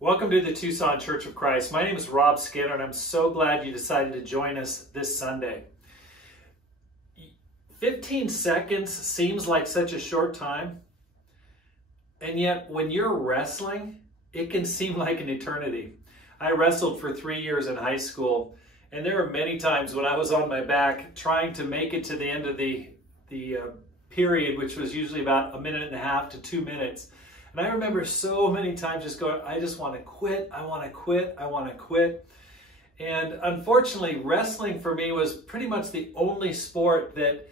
Welcome to the Tucson Church of Christ. My name is Rob Skinner, and I'm so glad you decided to join us this Sunday. 15 seconds seems like such a short time, and yet when you're wrestling, it can seem like an eternity. I wrestled for 3 years in high school, and there were many times when I was on my back trying to make it to the end of the period, which was usually about 1.5 to 2 minutes. And I remember so many times just going, I just want to quit, I want to quit, I want to quit. And unfortunately, wrestling for me was pretty much the only sport that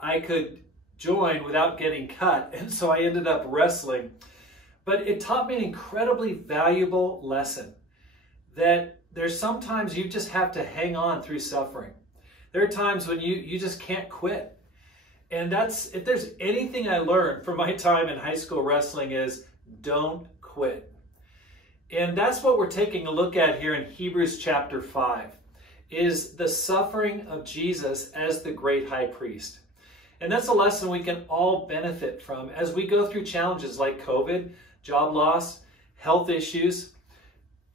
I could join without getting cut. And so I ended up wrestling. But it taught me an incredibly valuable lesson that there's sometimes you just have to hang on through suffering. There are times when you just can't quit. And if there's anything I learned from my time in high school wrestling is don't quit. And that's what we're taking a look at here in Hebrews chapter 5, is the suffering of Jesus as the great high priest. And that's a lesson we can all benefit from as we go through challenges like COVID, job loss, health issues,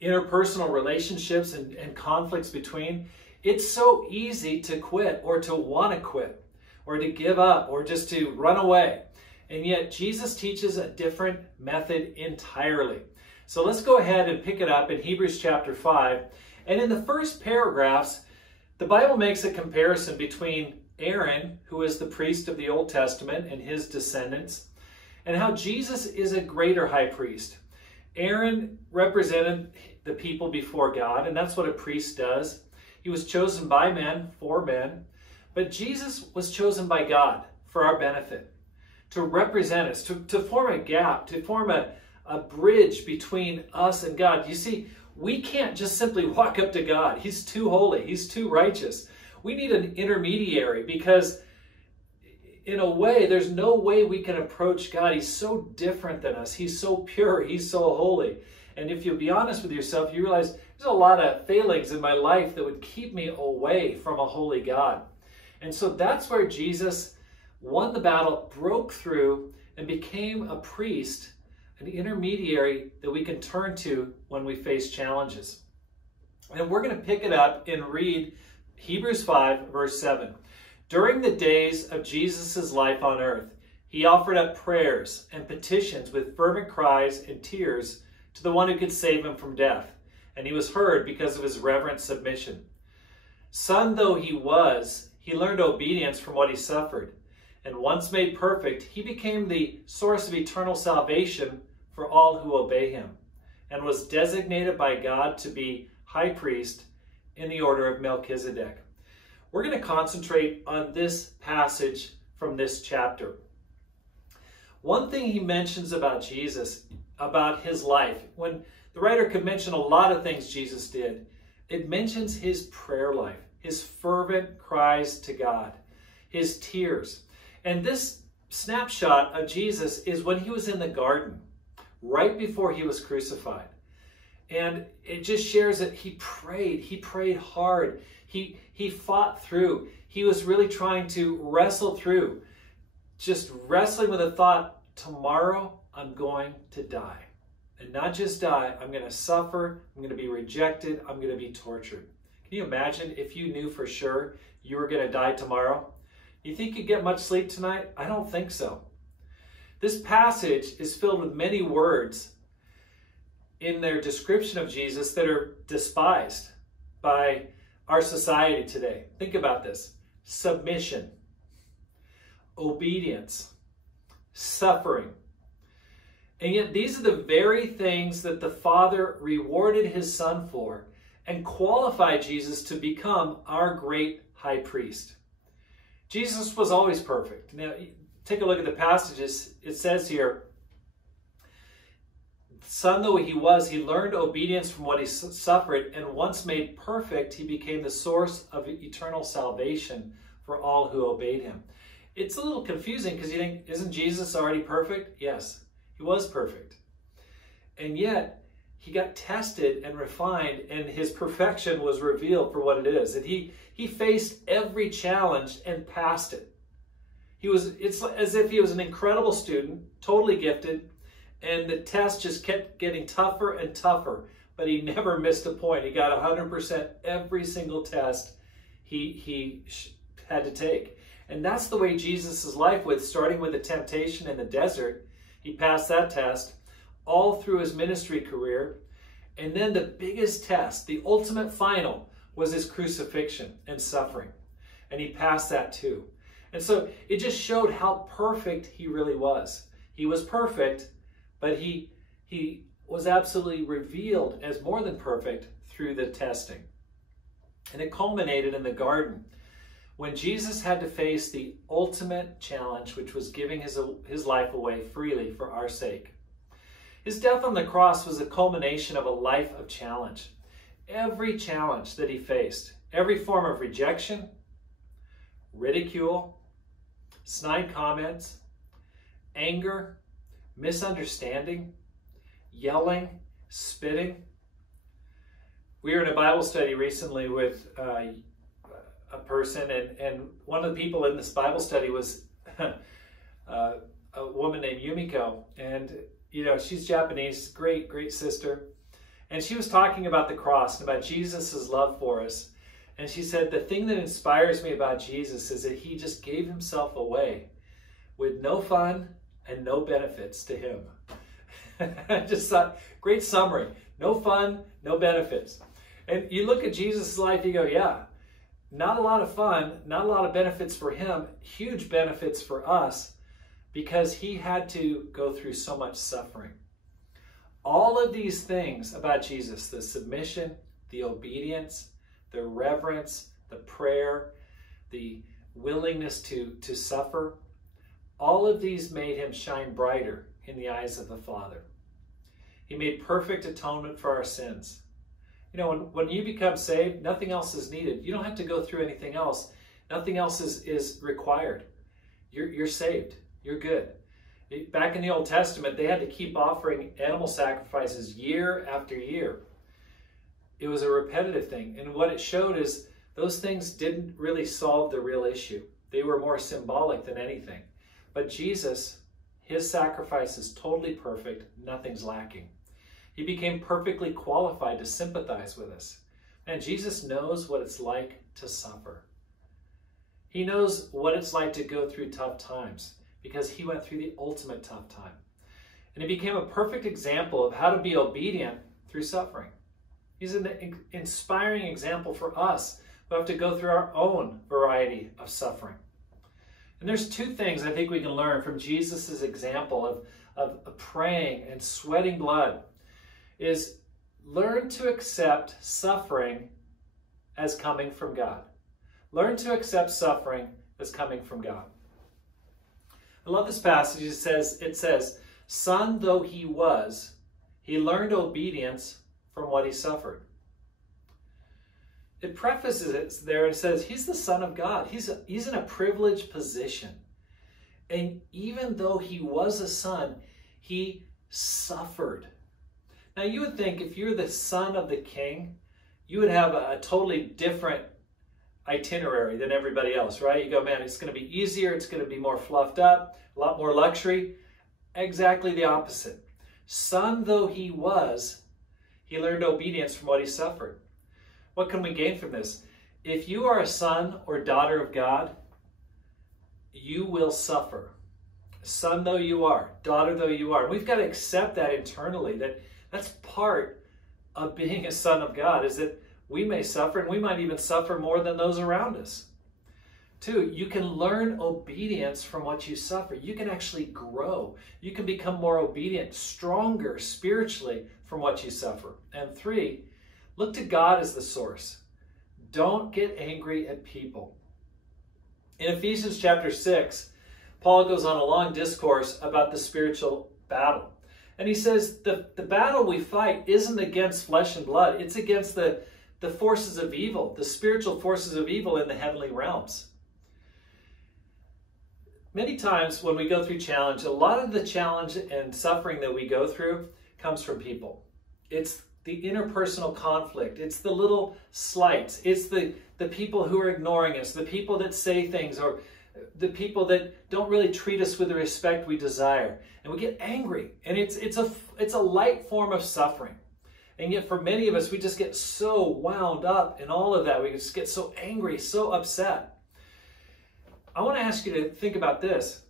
interpersonal relationships and conflicts between. It's so easy to quit or to want to quit, or to give up, or just to run away. And yet Jesus teaches a different method entirely. So let's go ahead and pick it up in Hebrews chapter 5. And in the first paragraphs, the Bible makes a comparison between Aaron, who is the priest of the Old Testament, and his descendants, and how Jesus is a greater high priest. Aaron represented the people before God, and that's what a priest does. He was chosen by men, for men. But Jesus was chosen by God for our benefit, to represent us, to form a gap, to form a bridge between us and God. You see, we can't just simply walk up to God. He's too holy. He's too righteous. We need an intermediary because in a way, there's no way we can approach God. He's so different than us. He's so pure. He's so holy. And if you'll be honest with yourself, you realize there's a lot of failings in my life that would keep me away from a holy God. And so that's where Jesus won the battle, broke through, and became a priest, an intermediary that we can turn to when we face challenges. And we're going to pick it up and read Hebrews 5, verse 7. During the days of Jesus' life on earth, he offered up prayers and petitions with fervent cries and tears to the one who could save him from death. And he was heard because of his reverent submission. Son though he was, he learned obedience from what he suffered, and once made perfect, he became the source of eternal salvation for all who obey him, and was designated by God to be high priest in the order of Melchizedek. We're going to concentrate on this passage from this chapter. One thing he mentions about Jesus, about his life, when the writer could mention a lot of things Jesus did, it mentions his prayer life. His fervent cries to God, his tears. And this snapshot of Jesus is when he was in the garden, right before he was crucified. And it just shares that he prayed hard. He fought through. He was really trying to wrestle through, just wrestling with the thought, tomorrow I'm going to die. And not just die, I'm going to suffer, I'm going to be rejected, I'm going to be tortured. Can you imagine if you knew for sure you were going to die tomorrow? You think you'd get much sleep tonight? I don't think so. This passage is filled with many words in their description of Jesus that are despised by our society today. Think about this. Submission, obedience, suffering. And yet these are the very things that the Father rewarded his Son for, and qualify Jesus to become our great high priest. Jesus was always perfect. Now, take a look at the passages. It says here, Son though he was, he learned obedience from what he suffered, and once made perfect, he became the source of eternal salvation for all who obeyed him. It's a little confusing because you think, isn't Jesus already perfect? Yes, he was perfect. And yet, he got tested and refined, and his perfection was revealed for what it is. And he faced every challenge and passed it. It's as if he was an incredible student, totally gifted, And the test just kept getting tougher and tougher, but he never missed a point. He got 100% every single test he had to take. And that's the way Jesus' life was, starting with the temptation in the desert. He passed that test all through his ministry career. And then the biggest test, the ultimate final, was his crucifixion and suffering. And he passed that too. And so it just showed how perfect he really was. He was perfect, but he was absolutely revealed as more than perfect through the testing. And it culminated in the garden when Jesus had to face the ultimate challenge, which was giving his life away freely for our sake. His death on the cross was a culmination of a life of challenge. Every challenge that he faced, every form of rejection, ridicule, snide comments, anger, misunderstanding, yelling, spitting. We were in a Bible study recently with a person, and one of the people in this Bible study was a woman named Yumiko, and she's Japanese, great sister, and she was talking about the cross and about Jesus's love for us. And she said, the thing that inspires me about Jesus is that he just gave himself away with no fun and no benefits to him. I just thought, great summary. No fun, no benefits. And you look at Jesus' life, you go, yeah, not a lot of fun, not a lot of benefits for him, huge benefits for us, because he had to go through so much suffering. All of these things about Jesus, the submission, the obedience, the reverence, the prayer, the willingness to suffer, all of these made him shine brighter in the eyes of the Father. He made perfect atonement for our sins. When you become saved, nothing else is needed. You don't have to go through anything else. Nothing else is required. You're saved. You're good. Back in the Old Testament, they had to keep offering animal sacrifices year after year. It was a repetitive thing. And what it showed is those things didn't really solve the real issue. They were more symbolic than anything. But Jesus, his sacrifice is totally perfect. Nothing's lacking. He became perfectly qualified to sympathize with us. And Jesus knows what it's like to suffer. He knows what it's like to go through tough times because he went through the ultimate tough time. And he became a perfect example of how to be obedient through suffering. He's an inspiring example for us who have to go through our own variety of suffering. And there's two things I think we can learn from Jesus' example of praying and sweating blood is learn to accept suffering as coming from God. Learn to accept suffering as coming from God. I love this passage. It says, son though he was, he learned obedience from what he suffered. It prefaces it there and says he's the Son of God. He's in a privileged position. And even though he was a son, he suffered. Now you would think if you're the son of the king, you would have a totally different itinerary than everybody else, right? You go, man, it's going to be easier. It's going to be more fluffed up, a lot more luxury. Exactly the opposite. Son though he was, he learned obedience from what he suffered. What can we gain from this? If you are a son or daughter of God, you will suffer. Son though you are, daughter though you are. We've got to accept that internally, that's part of being a son of God, is that we may suffer, and we might even suffer more than those around us. Two, you can learn obedience from what you suffer. You can actually grow. You can become more obedient, stronger spiritually from what you suffer. And three, look to God as the source. Don't get angry at people. In Ephesians chapter 6, Paul goes on a long discourse about the spiritual battle. And he says the battle we fight isn't against flesh and blood. It's against the forces of evil, the spiritual forces of evil in the heavenly realms. Many times when we go through challenge, a lot of the challenge and suffering that we go through comes from people. It's the interpersonal conflict. It's the little slights. It's the people who are ignoring us, the people that say things or the people that don't really treat us with the respect we desire. And we get angry. And it's a light form of suffering. And yet for many of us, we just get so wound up in all of that. We just get so angry, so upset. I want to ask you to think about this.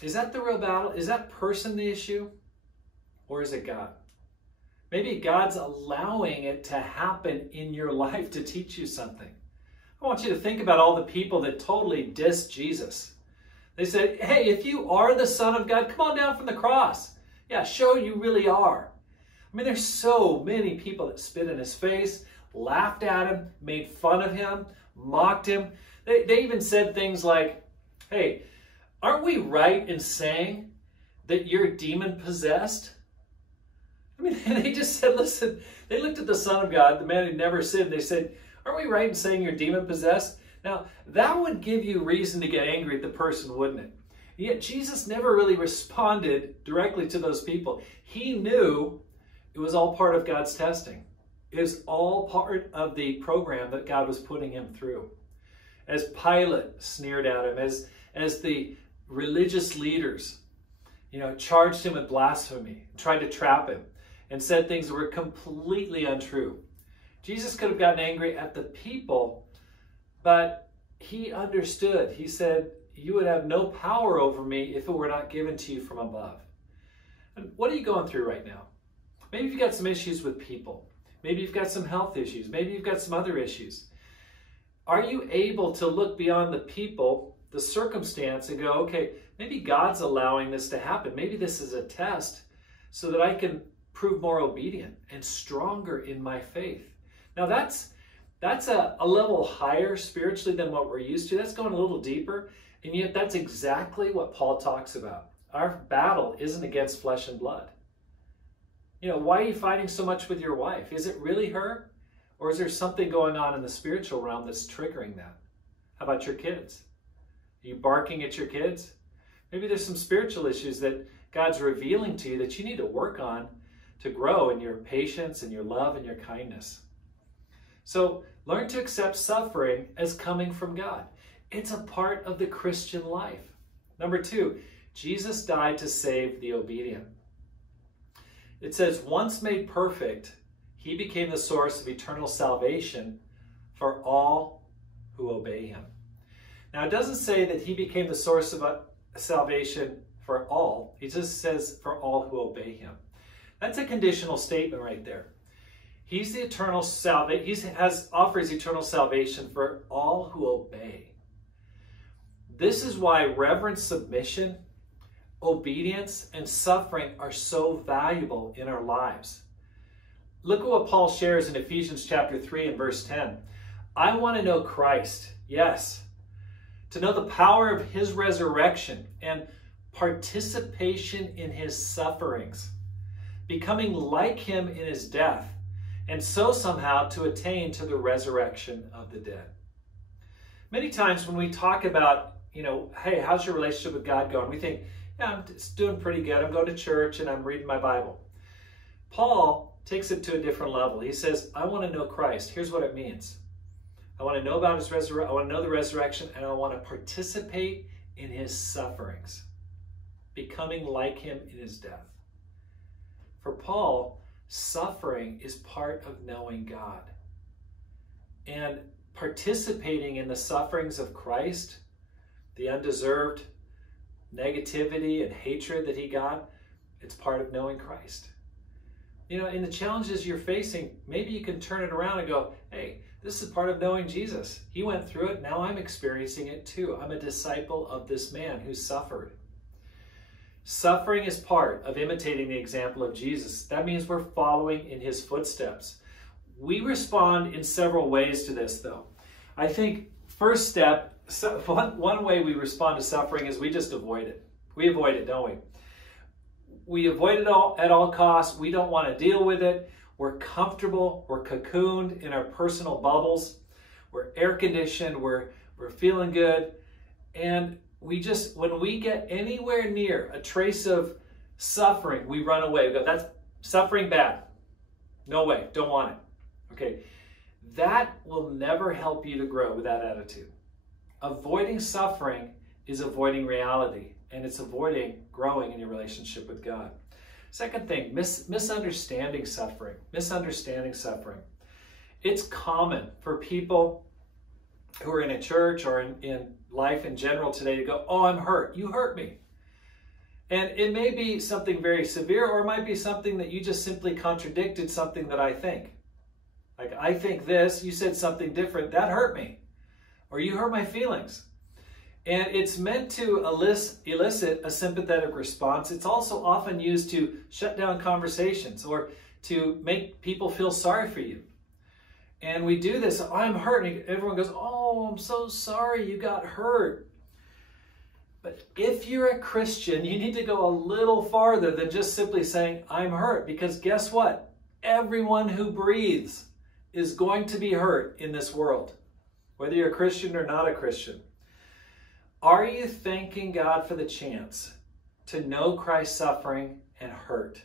Is that the real battle? Is that person the issue? Or is it God? Maybe God's allowing it to happen in your life to teach you something. I want you to think about all the people that totally diss Jesus. They said, hey, if you are the Son of God, come on down from the cross. Yeah, show you really are. I mean, there's so many people that spit in his face, laughed at him, made fun of him, mocked him. They even said things like, hey, aren't we right in saying that you're demon-possessed? I mean, they just said, listen, they looked at the Son of God, the man who never sinned. They said, aren't we right in saying you're demon-possessed? Now, that would give you reason to get angry at the person, wouldn't it? Yet Jesus never really responded directly to those people. He knew it was all part of God's testing. It was all part of the program that God was putting him through. As Pilate sneered at him, as the religious leaders, charged him with blasphemy, tried to trap him, and said things that were completely untrue. Jesus could have gotten angry at the people, but he understood. He said, you would have no power over me if it were not given to you from above. And what are you going through right now? Maybe you've got some issues with people. Maybe you've got some health issues. Maybe you've got some other issues. Are you able to look beyond the people, the circumstance, and go, okay, maybe God's allowing this to happen. Maybe this is a test so that I can prove more obedient and stronger in my faith. Now that's a level higher spiritually than what we're used to. That's going a little deeper. And yet that's exactly what Paul talks about. Our battle isn't against flesh and blood. Why are you fighting so much with your wife? Is it really her? Or is there something going on in the spiritual realm that's triggering that? How about your kids? Are you barking at your kids? Maybe there's some spiritual issues that God's revealing to you that you need to work on to grow in your patience and your love and your kindness. So learn to accept suffering as coming from God. It's a part of the Christian life. Number 2, Jesus died to save the obedient. It says, once made perfect, he became the source of eternal salvation for all who obey him. Now, it doesn't say that he became the source of salvation for all. It just says for all who obey him. That's a conditional statement right there. He's the eternal salvation. He offers eternal salvation for all who obey. This is why reverent submission, obedience, and suffering are so valuable in our lives. Look at what Paul shares in Ephesians chapter 3 and verse 10. I want to know Christ, yes, to know the power of his resurrection and participation in his sufferings, becoming like him in his death, and so somehow to attain to the resurrection of the dead. Many times when we talk about, hey, how's your relationship with God going? We think, yeah, I'm doing pretty good. I'm going to church and I'm reading my Bible. Paul takes it to a different level. He says, I want to know Christ. Here's what it means. I want to know about his resurrection. I want to know the resurrection, and I want to participate in his sufferings, becoming like him in his death. For Paul, suffering is part of knowing God. And participating in the sufferings of Christ, the undeserved negativity and hatred that he got, it's part of knowing Christ. In the challenges you're facing, maybe you can turn it around and go, hey, this is part of knowing Jesus. He went through it. Now I'm experiencing it too. I'm a disciple of this man who suffered. Suffering is part of imitating the example of Jesus. That means we're following in his footsteps. We respond in several ways to this, though. I think first step, one way we respond to suffering is we just avoid it. We avoid it, don't we? We avoid it at all costs. We don't want to deal with it. We're comfortable. We're cocooned in our personal bubbles. We're air conditioned. We're feeling good. And when we get anywhere near a trace of suffering, we run away. We go, that's suffering bad. No way. Don't want it. Okay. That will never help you to grow with that attitude. Avoiding suffering is avoiding reality, and it's avoiding growing in your relationship with God. Second thing, misunderstanding suffering. Misunderstanding suffering. It's common for people who are in a church or in life in general today to go, oh, I'm hurt. You hurt me. And it may be something very severe, or it might be something that you just simply contradicted something that I think. Like, I think this, you said something different, that hurt me. Or you hurt my feelings. And it's meant to elicit a sympathetic response. It's also often used to shut down conversations or to make people feel sorry for you. And we do this, I'm hurt. And everyone goes, oh, I'm so sorry you got hurt. But if you're a Christian, you need to go a little farther than just simply saying, I'm hurt. Because guess what? Everyone who breathes is going to be hurt in this world, whether you're a Christian or not a Christian. Are you thanking God for the chance to know Christ's suffering and hurt?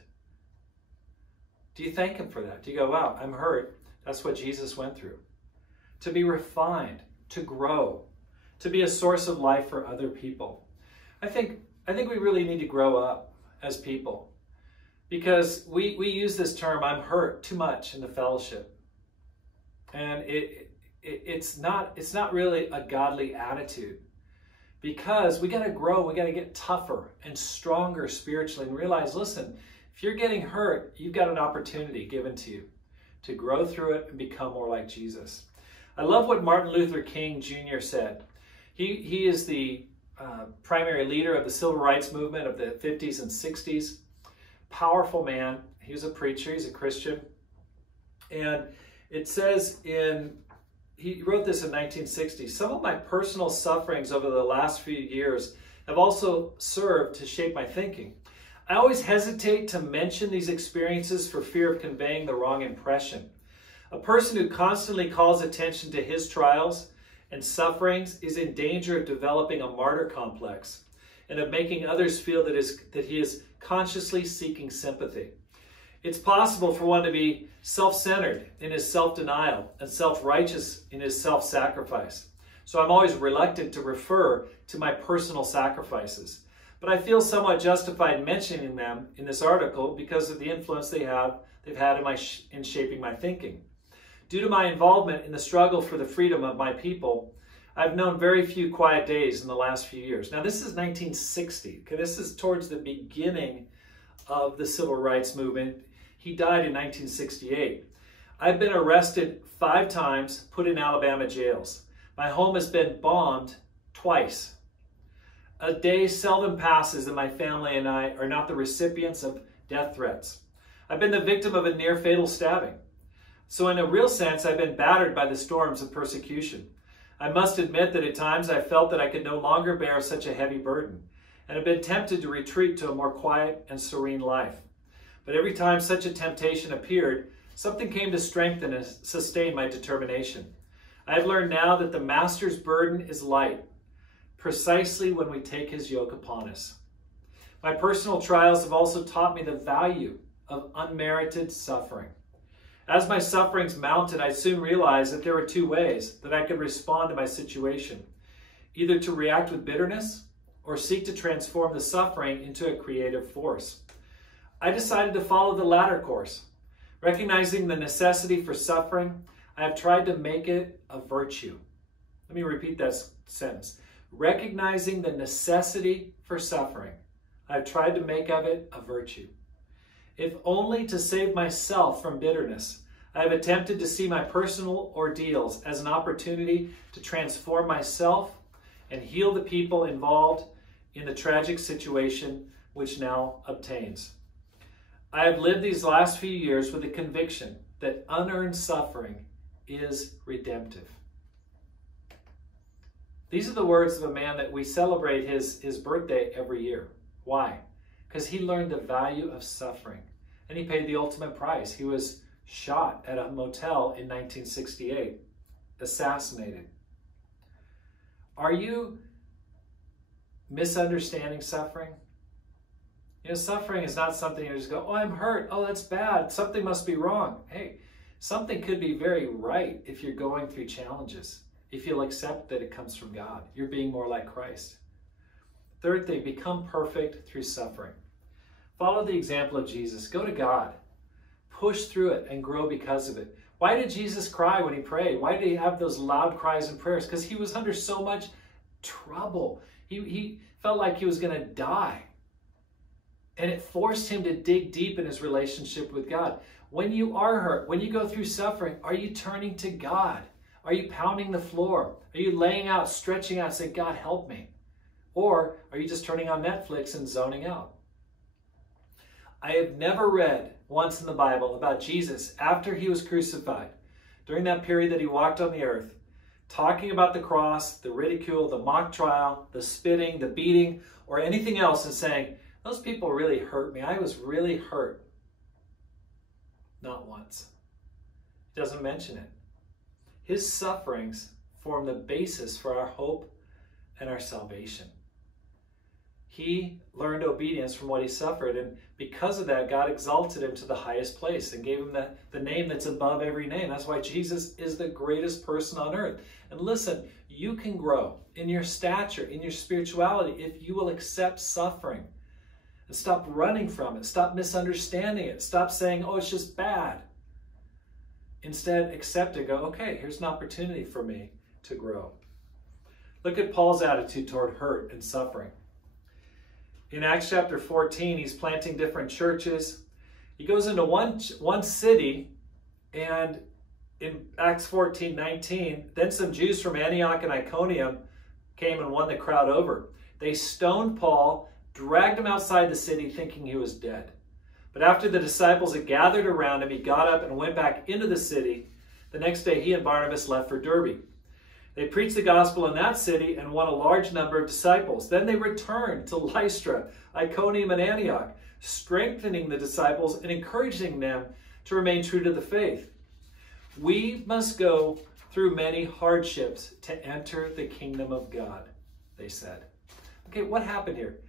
Do you thank Him for that? Do you go, wow, I'm hurt. That's what Jesus went through. To be refined, to grow, to be a source of life for other people. I think we really need to grow up as people, because we use this term, I'm hurt, too much in the fellowship. And it's not really a godly attitude, because we got to grow, we got to get tougher and stronger spiritually and realize, listen, if you're getting hurt, you've got an opportunity given to you to grow through it and become more like Jesus. I love what Martin Luther King Jr. said. He is the primary leader of the civil rights movement of the 50s and 60s. Powerful man. He was a preacher. He's a Christian. And it says he wrote this in 1960, some of my personal sufferings over the last few years have also served to shape my thinking. I always hesitate to mention these experiences for fear of conveying the wrong impression. A person who constantly calls attention to his trials and sufferings is in danger of developing a martyr complex and of making others feel that he is consciously seeking sympathy. It's possible for one to be self-centered in his self-denial and self-righteous in his self-sacrifice. So I'm always reluctant to refer to my personal sacrifices. But I feel somewhat justified mentioning them in this article because of the influence they've had in shaping my thinking. Due to my involvement in the struggle for the freedom of my people, I've known very few quiet days in the last few years. Now, this is 1960. Okay, this is towards the beginning of the civil rights movement. He died in 1968. I've been arrested 5 times, put in Alabama jails. My home has been bombed twice. A day seldom passes that my family and I are not the recipients of death threats. I've been the victim of a near-fatal stabbing. So in a real sense, I've been battered by the storms of persecution. I must admit that at times I felt that I could no longer bear such a heavy burden, and have been tempted to retreat to a more quiet and serene life. But every time such a temptation appeared, something came to strengthen and sustain my determination. I have learned now that the Master's burden is light, precisely when we take His yoke upon us. My personal trials have also taught me the value of unmerited suffering. As my sufferings mounted, I soon realized that there were 2 ways that I could respond to my situation, either to react with bitterness or seek to transform the suffering into a creative force. I decided to follow the latter course. Recognizing the necessity for suffering, I have tried to make it a virtue. Let me repeat that sentence. Recognizing the necessity for suffering, I've tried to make of it a virtue. If only to save myself from bitterness, I have attempted to see my personal ordeals as an opportunity to transform myself and heal the people involved in the tragic situation which now obtains. I have lived these last few years with the conviction that unearned suffering is redemptive. These are the words of a man that we celebrate his birthday every year. Why? Because he learned the value of suffering, and he paid the ultimate price. He was shot at a motel in 1968, assassinated. Are you misunderstanding suffering? You know, suffering is not something you just go, oh, I'm hurt. Oh, that's bad. Something must be wrong. Hey, something could be very right if you're going through challenges. if you'll accept that it comes from God. You're being more like Christ. Third thing, become perfect through suffering. Follow the example of Jesus. Go to God. Push through it and grow because of it. Why did Jesus cry when he prayed? Why did he have those loud cries and prayers? Because he was under so much trouble. He felt like he was going to die. And it forced him to dig deep in his relationship with God. When you are hurt, when you go through suffering, are you turning to God? Are you pounding the floor? Are you laying out, stretching out, saying, God, help me? Or are you just turning on Netflix and zoning out? I have never read once in the Bible about Jesus after he was crucified, during that period that he walked on the earth, talking about the cross, the ridicule, the mock trial, the spitting, the beating, or anything else, and saying, those people really hurt me. I was really hurt. Not once. He doesn't mention it. His sufferings form the basis for our hope and our salvation. He learned obedience from what he suffered, and because of that, God exalted him to the highest place and gave him the name that's above every name. That's why Jesus is the greatest person on earth. And listen, you can grow in your stature, in your spirituality, if you will accept suffering and stop running from it, stop misunderstanding it, stop saying, oh, it's just bad. Instead, accept it, go, okay, here's an opportunity for me to grow. Look at Paul's attitude toward hurt and suffering. In Acts chapter 14, he's planting different churches. He goes into one city, and in Acts 14:19, then some Jews from Antioch and Iconium came and won the crowd over. They stoned Paul, dragged him outside the city thinking he was dead. But after the disciples had gathered around him, he got up and went back into the city. The next day, he and Barnabas left for Derbe. They preached the gospel in that city and won a large number of disciples. Then they returned to Lystra, Iconium, and Antioch, strengthening the disciples and encouraging them to remain true to the faith. We must go through many hardships to enter the kingdom of God, they said. Okay, what happened here?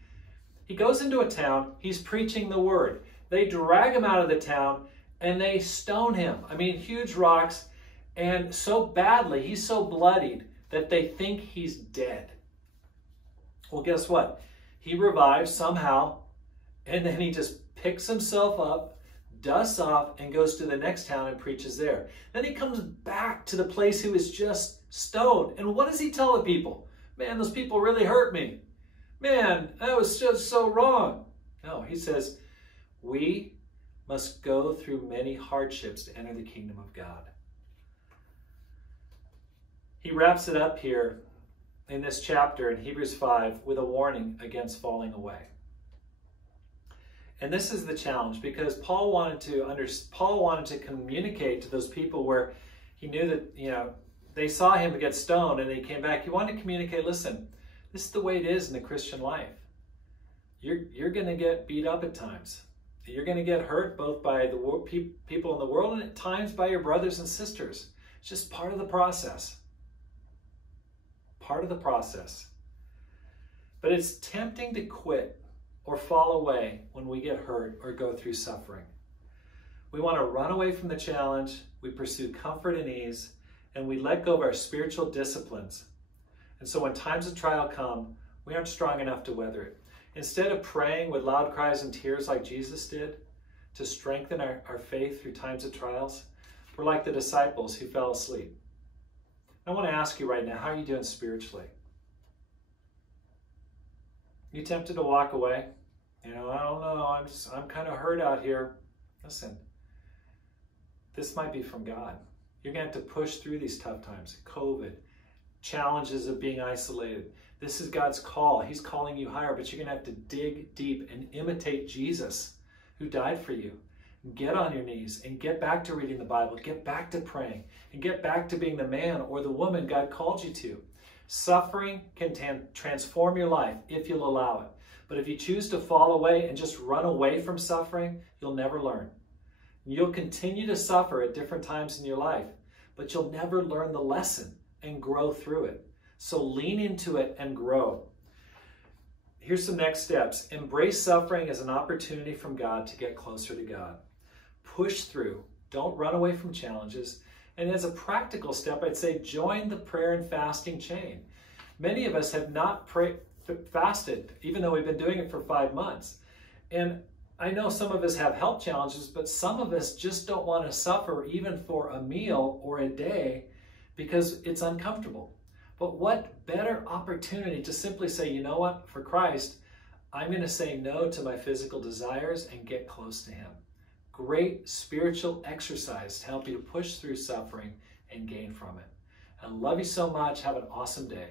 He goes into a town, he's preaching the word. They drag him out of the town and they stone him. I mean, huge rocks. And so badly, he's so bloodied that they think he's dead. Well, guess what? He revives somehow, and then he just picks himself up, dusts off, and goes to the next town and preaches there. Then he comes back to the place he was just stoned. And what does he tell the people? Man, those people really hurt me. Man, that was just so wrong. No, he says, we must go through many hardships to enter the kingdom of God. He wraps it up here in this chapter in Hebrews 5 with a warning against falling away. And this is the challenge, because Paul wanted to communicate to those people where he knew that, they saw him get stoned and he came back. He wanted to communicate, listen, this is the way it is in the Christian life. You're going to get beat up at times. You're going to get hurt both by the people in the world and at times by your brothers and sisters. It's just part of the process. Part of the process. But it's tempting to quit or fall away when we get hurt or go through suffering. We want to run away from the challenge, we pursue comfort and ease, and we let go of our spiritual disciplines. And so when times of trial come, we aren't strong enough to weather it. Instead of praying with loud cries and tears like Jesus did to strengthen our faith through times of trials, we're like the disciples who fell asleep. I want to ask you right now, how are you doing spiritually? You tempted to walk away? I don't know, I'm kind of hurt out here. Listen, this might be from God. You're going to have to push through these tough times. COVID, challenges of being isolated. This is God's call. He's calling you higher, but you're going to have to dig deep and imitate Jesus, who died for you. Get on your knees and get back to reading the Bible, get back to praying, and get back to being the man or the woman God called you to. Suffering can transform your life if you'll allow it. But if you choose to fall away and just run away from suffering, you'll never learn. You'll continue to suffer at different times in your life, but you'll never learn the lesson and grow through it. So lean into it and grow. Here's some next steps. Embrace suffering as an opportunity from God to get closer to God. Push through. Don't run away from challenges. And as a practical step, I'd say join the prayer and fasting chain. Many of us have not fasted, even though we've been doing it for 5 months. And I know some of us have health challenges, but some of us just don't want to suffer even for a meal or a day because it's uncomfortable. But what better opportunity to simply say, you know what, for Christ, I'm going to say no to my physical desires and get close to Him. Great spiritual exercise to help you to push through suffering and gain from it. I love you so much. Have an awesome day.